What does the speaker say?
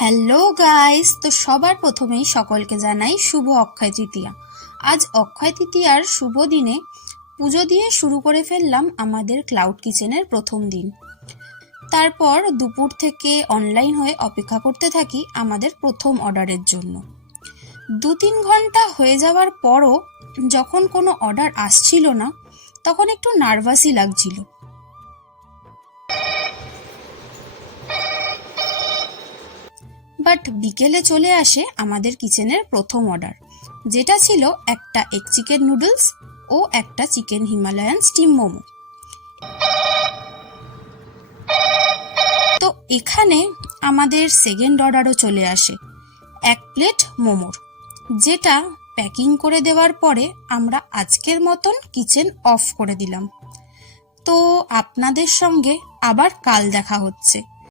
Hello guys, তো সবার প্রথমেই সকলকে জানাই শুভ অক্ষয় তৃতীয়া। আজ অক্ষয় তৃতীয়ার শুভ দিনে পুজো দিয়ে শুরু করে ফেললাম আমাদের ক্লাউড কিচেনের প্রথম দিন। তারপর দুপুর থেকে অনলাইন হয়ে অপেক্ষা করতে থাকি আমাদের প্রথম অর্ডারের জন্য। 2-3 ঘন্টা হয়ে যাওয়ার পরও যখন কোনো অর্ডার আসছিল না, তখন একটু নার্ভাসই লাগছিল। বাট বিকেলে চলে আসে আমাদের কিচেনের প্রথম অর্ডার, যেটা ছিল একটা এগ চিকেন নুডলস ও একটা চিকেন হিমালয়ান স্টিম মোমো। তো এখানে আমাদের সেকেন্ড অর্ডারও চলে আসে 1 প্লেট মোমোর, যেটা প্যাকিং করে দেওয়ার পরে আমরা আজকের মতন কিচেন অফ করে দিলাম। তো আপনাদের সঙ্গে আবার কাল দেখা হচ্ছে।